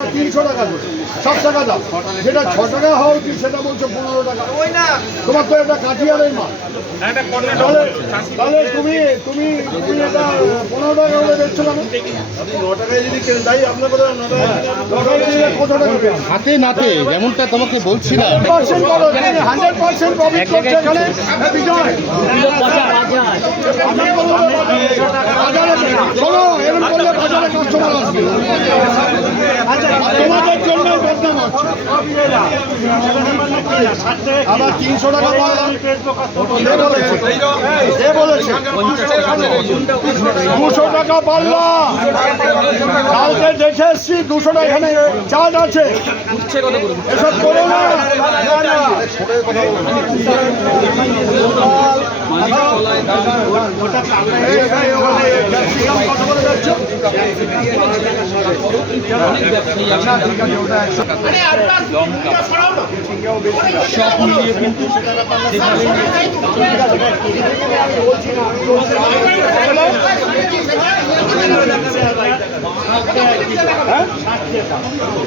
তিনশো টাকা করে টাকা দাও যেটা ছ টাকা হওয়া উচিত সেটা বলছো পনেরো টাকা তোমার তো এটা কাঠিয়ারের মাল তাহলে তাহলে তুমি তুমি তুমি এটা পনেরো টাকা করে বেচছো কেন হাতে নাতে যেমনটা তোমাকে বলছিলাম হান্ড্রেড পার্সেন্ট প্রফিট করছে এখানে হ্যাঁ, বিজয় বাজারে শোনো এরকম করলে বাজারে কাস্টমার আসবে আবার তিনশো টাকা বলেছে দুশো টাকা পারলাম কালকে দেখে এসছি দুশো টাকা এখানে চার্জ আছে। এসব করো না। কত করে যাচ্ছে?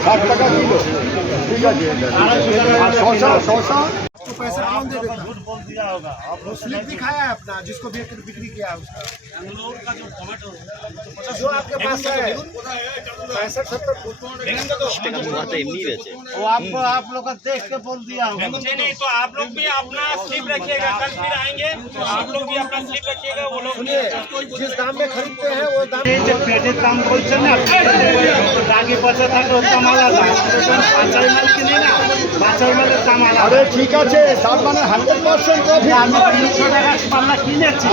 ষাট টাকা কিলো ঠিক আছে আর শশা শশা पैसा कौन दे देगा झूठ बोल दिया होगा वो स्लिप दिखाया है अपना जिसको बिक्री बिक्री किया है उसका जो आपके पास है पैंसठ सत्तर वो आपको आप लोग का देख के बोल दिया होगा नहीं नहीं तो आप लोग भी अपना स्लिप रखिएगा कल फिर आएंगे तो आप लोग भी अपना स्लिप रखिएगा वो लोग सुनिए जिस दाम में खरीदते हैं वो दाम যে পেটের দাম বলছে না রাগে পচা থাকলে ওর দাম আলাদা বাচ্চার মাল কিনি না বাচ্চার মালের দাম আলাদা আরে ঠিক আছে তার মানে হান্ড্রেড পার্সেন্ট প্রফিট আমি তিনশো টাকা পাল্লা কিনেছি।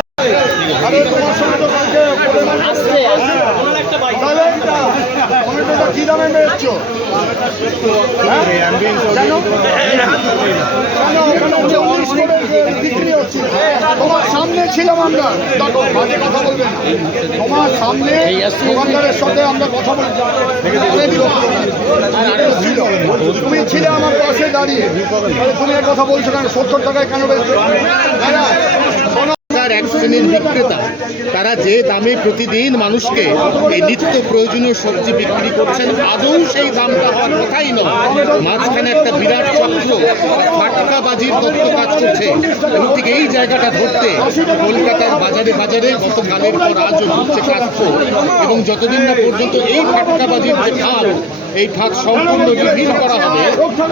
আরে তোমার সঙ্গে তো কালকে করে তাহলে টমেটোটা কি দামে বেচছো? হ্যাঁ? চল্লিশ করে বিক্রি হচ্ছে। তোমার সামনে ছিলাম আমরা। দেখো বাজে কথা বলবে না। তোমার সামনে দোকানদারের সাথে আমরা কথা বলছি। ছিল। দাঁড়িয়ে। তুমি এই কথা বলছো কেন? সত্তর টাকায় কেন এক শ্রেণির বিক্রেতা, তারা যে দামে প্রতিদিন মানুষকে এই নিত্য প্রয়োজনীয় সবজি বিক্রি করছেন, আদৌ সেই দামটা হওয়ার কথাই নয়। মাঝখানে একটা বিরাট চক্র, ফাটকাবাজির তত্ত্ব কাজ করছে এবং ঠিক এই জায়গাটা ধরতে কলকাতার বাজারে বাজারে গতকালের পর আজও ঘুরছে কাজ এবং যতদিন না পর্যন্ত এই ফাটকাবাজির যে ফাঁদ এই ফাঁদ সম্পূর্ণ রিভিল করা হবে